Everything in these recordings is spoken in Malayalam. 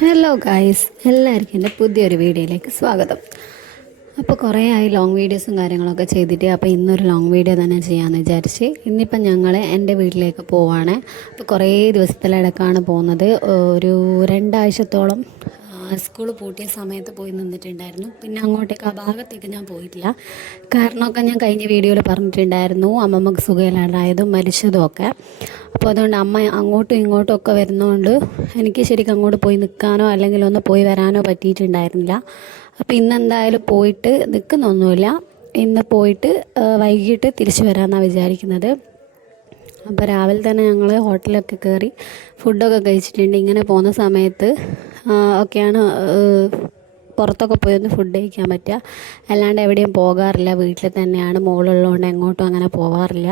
ഹലോ ഗായ്സ്, എല്ലാവർക്കും എൻ്റെ പുതിയൊരു വീഡിയോയിലേക്ക് സ്വാഗതം. അപ്പോൾ കുറേ ആയി ലോങ് വീഡിയോസും കാര്യങ്ങളൊക്കെ ചെയ്തിട്ട്, അപ്പോൾ ഇന്നൊരു ലോങ് വീഡിയോ തന്നെ ചെയ്യാമെന്ന് വിചാരിച്ച് ഇന്നിപ്പം ഞങ്ങൾ എൻ്റെ വീട്ടിലേക്ക് പോവാണ്. അപ്പോൾ കുറേ ദിവസത്തിലിടക്കാണ് പോകുന്നത്. ഒരു രണ്ടാഴ്ചത്തോളം സ്കൂൾ പൂട്ടിയ സമയത്ത് പോയി നിന്നിട്ടുണ്ടായിരുന്നു. പിന്നെ അങ്ങോട്ടേക്ക് ആ ഭാഗത്തേക്ക് ഞാൻ പോയിട്ടില്ല. കാരണമൊക്കെ ഞാൻ കഴിഞ്ഞ വീഡിയോയിൽ പറഞ്ഞിട്ടുണ്ടായിരുന്നു, അമ്മമ്മക്ക് സുഖമില്ലാണ്ടായതും മരിച്ചതും ഒക്കെ. അപ്പോൾ അതുകൊണ്ട് അമ്മ അങ്ങോട്ടും ഇങ്ങോട്ടും ഒക്കെ വരുന്നതുകൊണ്ട് എനിക്ക് ശരിക്കും അങ്ങോട്ട് പോയി നിൽക്കാനോ അല്ലെങ്കിൽ ഒന്ന് പോയി വരാനോ പറ്റിയിട്ടുണ്ടായിരുന്നില്ല. അപ്പോൾ ഇന്നെന്തായാലും പോയിട്ട് നിൽക്കുന്നൊന്നുമില്ല. ഇന്ന് പോയിട്ട് വൈകിട്ട് തിരിച്ചു വരാമെന്നാണ് വിചാരിക്കുന്നത്. അപ്പോൾ രാവിലെ തന്നെ ഞങ്ങൾ ഹോട്ടലൊക്കെ കയറി ഫുഡൊക്കെ കഴിച്ചിട്ടുണ്ട്. ഇങ്ങനെ പോകുന്ന സമയത്ത് ഒക്കെയാണ് പുറത്തൊക്കെ പോയി ഒന്ന് ഫുഡ് കഴിക്കാൻ പറ്റുക. അല്ലാണ്ട് എവിടെയും പോകാറില്ല. വീട്ടിൽ തന്നെയാണ്, മോളുള്ളതുകൊണ്ട് എങ്ങോട്ടും അങ്ങനെ പോകാറില്ല.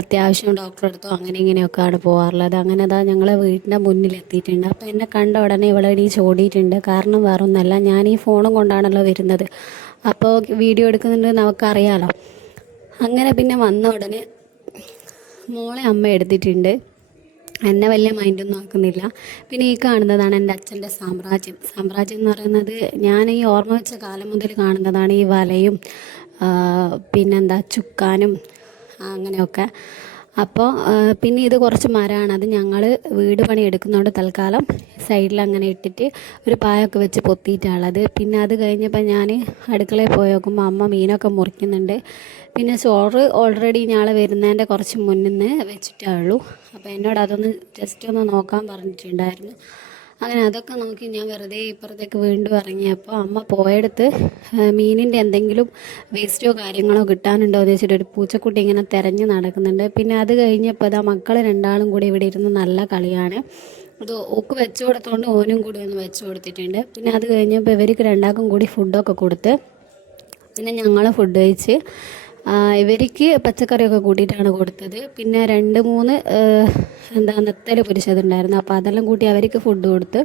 അത്യാവശ്യം ഡോക്ടറെ അടുത്തോ അങ്ങനെ ഇങ്ങനെയൊക്കെയാണ് പോകാറുള്ളത്. അങ്ങനെ അതാ ഞങ്ങൾ വീടിൻ്റെ മുന്നിലെത്തിയിട്ടുണ്ട്. അപ്പോൾ എന്നെ കണ്ട ഉടനെ ഇവിടെ എണീച്ച് ഓടിയിട്ടുണ്ട്. കാരണം വേറൊന്നല്ല, ഞാൻ ഈ ഫോണും കൊണ്ടാണല്ലോ വരുന്നത്. അപ്പോൾ വീഡിയോ എടുക്കുന്നുണ്ട് നമുക്കറിയാലോ. അങ്ങനെ പിന്നെ വന്ന ഉടനെ മോളെ അമ്മ എടുത്തിട്ടുണ്ട്. എന്നെ വലിയ മൈൻഡൊന്നും ആക്കുന്നില്ല. പിന്നെ ഈ കാണുന്നതാണ് എൻ്റെ അച്ഛൻ്റെ സാമ്രാജ്യം. സാമ്രാജ്യം എന്ന് പറയുന്നത് ഞാൻ ഈ ഓർമ്മ വെച്ച കാലം മുതൽ കാണുന്നതാണ്. ഈ വലയും പിന്നെന്താ ചുക്കാനും അങ്ങനെയൊക്കെ. അപ്പോൾ പിന്നെ ഇത് കുറച്ച് മരമാണ്. അത് ഞങ്ങൾ വീട് പണി എടുക്കുന്നതുകൊണ്ട് തൽക്കാലം സൈഡിൽ അങ്ങനെ ഇട്ടിട്ട് ഒരു പായൊക്കെ വെച്ച് പൊത്തിയിട്ടാണുള്ളത്. പിന്നെ അത് കഴിഞ്ഞപ്പോൾ ഞാൻ അടുക്കളയിൽ പോയി നോക്കുമ്പോൾ അമ്മ മീനൊക്കെ മുറിക്കുന്നുണ്ട്. പിന്നെ ചോറ് ഓൾറെഡി ഞാൾ വരുന്നതിൻ്റെ കുറച്ച് മുന്നിൽ നിന്ന് വെച്ചിട്ടേ ഉള്ളൂ. അപ്പോൾ എന്നോട് അതൊന്ന് ജസ്റ്റ് ഒന്ന് നോക്കാൻ പറഞ്ഞിട്ടുണ്ടായിരുന്നു. അങ്ങനെ അതൊക്കെ നോക്കി ഞാൻ വെറുതെ ഇപ്പുറത്തേക്ക് വീണ്ടും ഇറങ്ങിയപ്പോൾ അമ്മ പോയെടുത്ത് മീനിൻ്റെ എന്തെങ്കിലും വേസ്റ്റോ കാര്യങ്ങളോ കിട്ടാനുണ്ടോ എന്ന് വെച്ചിട്ട് ഒരു പൂച്ചക്കുട്ടി ഇങ്ങനെ തിരഞ്ഞ് നടക്കുന്നുണ്ട്. പിന്നെ അത് കഴിഞ്ഞപ്പോൾ ഇതാ മക്കൾ രണ്ടാളും കൂടി ഇവിടെ ഇരുന്ന് നല്ല കളിയാണ്. അത് ഓക്ക് വെച്ച് കൊടുത്തോണ്ട് ഓനും കൂടി ഒന്ന് വെച്ച് കൊടുത്തിട്ടുണ്ട്. പിന്നെ അത് കഴിഞ്ഞപ്പോൾ ഇവർക്ക് രണ്ടാൾക്കും കൂടി ഫുഡൊക്കെ കൊടുത്ത് പിന്നെ ഞങ്ങൾ ഫുഡ് കഴിച്ച് ഇവർക്ക് പച്ചക്കറിയൊക്കെ കൂട്ടിയിട്ടാണ് കൊടുത്തത്. പിന്നെ 2-3 നെത്തൽ പൊരിച്ചതുണ്ടായിരുന്നു. അപ്പോൾ അതെല്ലാം കൂട്ടി അവർക്ക് ഫുഡ് കൊടുത്ത്.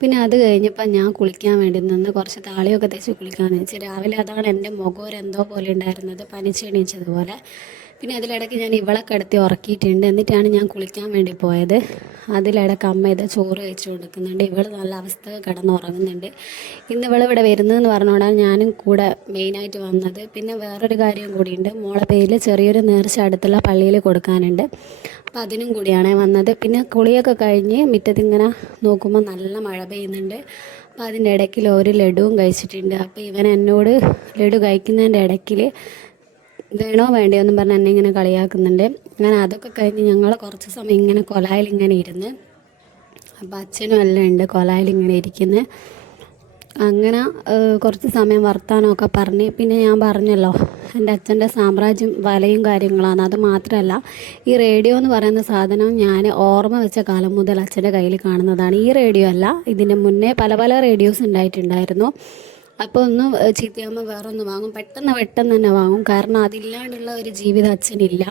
പിന്നെ അത് കഴിഞ്ഞപ്പോൾ ഞാൻ കുളിക്കാൻ വേണ്ടി നിന്ന് കുറച്ച് താളിയൊക്കെ തേച്ച് കുളിക്കാമെന്ന് വെച്ച്. രാവിലെ അതാണ് എൻ്റെ മുഖം എന്തോ പോലെ ഉണ്ടായിരുന്നത്, പനിച്ചെണീച്ചതുപോലെ. പിന്നെ അതിലിടയ്ക്ക് ഞാൻ ഇവളെ കിടത്തി ഉറക്കിയിട്ടുണ്ട്. എന്നിട്ടാണ് ഞാൻ കുളിക്കാൻ വേണ്ടി പോയത്. അതിലിടയ്ക്ക് അമ്മ ഇത് ചോറ് കഴിച്ചു കൊടുക്കുന്നുണ്ട്. ഇവൾ നല്ല അവസ്ഥ കിടന്നുറങ്ങുന്നുണ്ട്. ഇന്ന് ഇവളിവിടെ വരുന്നതെന്ന് പറഞ്ഞുകൊണ്ടാണ് ഞാനും കൂടെ മെയിനായിട്ട് വന്നത്. പിന്നെ വേറൊരു കാര്യം കൂടിയുണ്ട്. മോളെ പേരിൽ ചെറിയൊരു നേർച്ച അടുത്തുള്ള പള്ളിയിൽ കൊടുക്കാനുണ്ട്. അപ്പോൾ അതിനും കൂടിയാണ് വന്നത്. പിന്നെ കുളിയൊക്കെ കഴിഞ്ഞ് മുറ്റത്തിങ്ങനെ നോക്കുമ്പോൾ നല്ല മഴ പെയ്യുന്നുണ്ട്. അപ്പോൾ അതിൻ്റെ ഇടയ്ക്കിൽ ഒരു ലഡുവും കഴിച്ചിട്ടുണ്ട്. അപ്പോൾ ഇവൻ എന്നോട് ലഡു കഴിക്കുന്നതിൻ്റെ ഇടയ്ക്കിൽ വേണോ വേണ്ടയോന്നും പറഞ്ഞ് എന്നെ ഇങ്ങനെ കളിയാക്കുന്നുണ്ട്. അങ്ങനെ അതൊക്കെ കഴിഞ്ഞ് ഞങ്ങൾ കുറച്ച് സമയം ഇങ്ങനെ കൊലായിൽ ഇങ്ങനെ ഇരുന്ന്. അപ്പോൾ അച്ഛനും എല്ലാം ഉണ്ട് കൊലായിൽ ഇങ്ങനെ ഇരിക്കുന്നത്. അങ്ങനെ കുറച്ച് സമയം വർത്താനമൊക്കെ പറഞ്ഞ് പിന്നെ ഞാൻ പറഞ്ഞല്ലോ എൻ്റെ അച്ഛൻ്റെ സാമ്രാജ്യം വലയും കാര്യങ്ങളാണ്. അത് മാത്രമല്ല, ഈ റേഡിയോ എന്ന് പറയുന്ന സാധനം ഞാൻ ഓർമ്മ വെച്ച കാലം മുതൽ അച്ഛൻ്റെ കയ്യിൽ കാണുന്നതാണ്. ഈ റേഡിയോ അല്ല, ഇതിന് മുന്നേ പല പല റേഡിയോസ് ഉണ്ടായിട്ടുണ്ടായിരുന്നു. അപ്പോൾ ഒന്ന് ചീത്തയാകുമ്പോൾ വേറൊന്ന് വാങ്ങും. പെട്ടെന്ന് തന്നെ വാങ്ങും. കാരണം അതില്ലാണ്ടുള്ള ഒരു ജീവിതം അച്ഛനില്ല.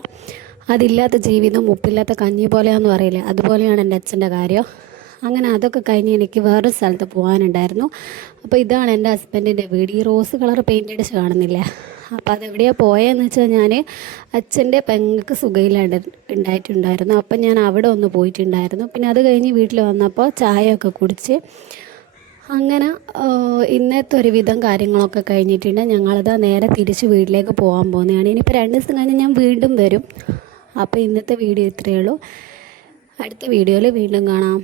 അതില്ലാത്ത ജീവിതം ഉപ്പില്ലാത്ത കഞ്ഞി പോലെയാണെന്ന് പറയില്ലേ, അതുപോലെയാണ് എൻ്റെ അച്ഛൻ്റെ കാര്യം. അങ്ങനെ അതൊക്കെ കഴിഞ്ഞ് എനിക്ക് വേറൊരു സ്ഥലത്ത് പോകാനുണ്ടായിരുന്നു. അപ്പോൾ ഇതാണ് എൻ്റെ ഹസ്ബൻഡിൻ്റെ വീട്. ഈ റോസ് കളർ പെയിൻ്റ് അടിച്ച് കാണുന്നില്ലേ, അപ്പോൾ അതെവിടെയാണ് പോയതെന്ന് വെച്ചാൽ ഞാൻ അച്ഛൻ്റെ പെങ്ങൾക്ക് സുഖമില്ലാണ്ട് ഉണ്ടായിട്ടുണ്ടായിരുന്നു. അപ്പം ഞാൻ അവിടെ ഒന്ന് പോയിട്ടുണ്ടായിരുന്നു. പിന്നെ അത് കഴിഞ്ഞ് വീട്ടിൽ വന്നപ്പോൾ ചായയൊക്കെ കുടിച്ച് അങ്ങനെ ഇന്നത്തെ ഒരുവിധം കാര്യങ്ങളൊക്കെ കഴിഞ്ഞിട്ടുണ്ട്. ഞങ്ങളിതാ നേരെ തിരിച്ച് വീട്ടിലേക്ക് പോകാൻ പോകുന്നതാണ്. ഇനിയിപ്പോൾ 2 ദിവസം കഴിഞ്ഞ് ഞാൻ വീണ്ടും വരും. അപ്പോൾ ഇന്നത്തെ വീഡിയോ ഇത്രയേ ഉള്ളൂ. അടുത്ത വീഡിയോയിൽ വീണ്ടും കാണാം.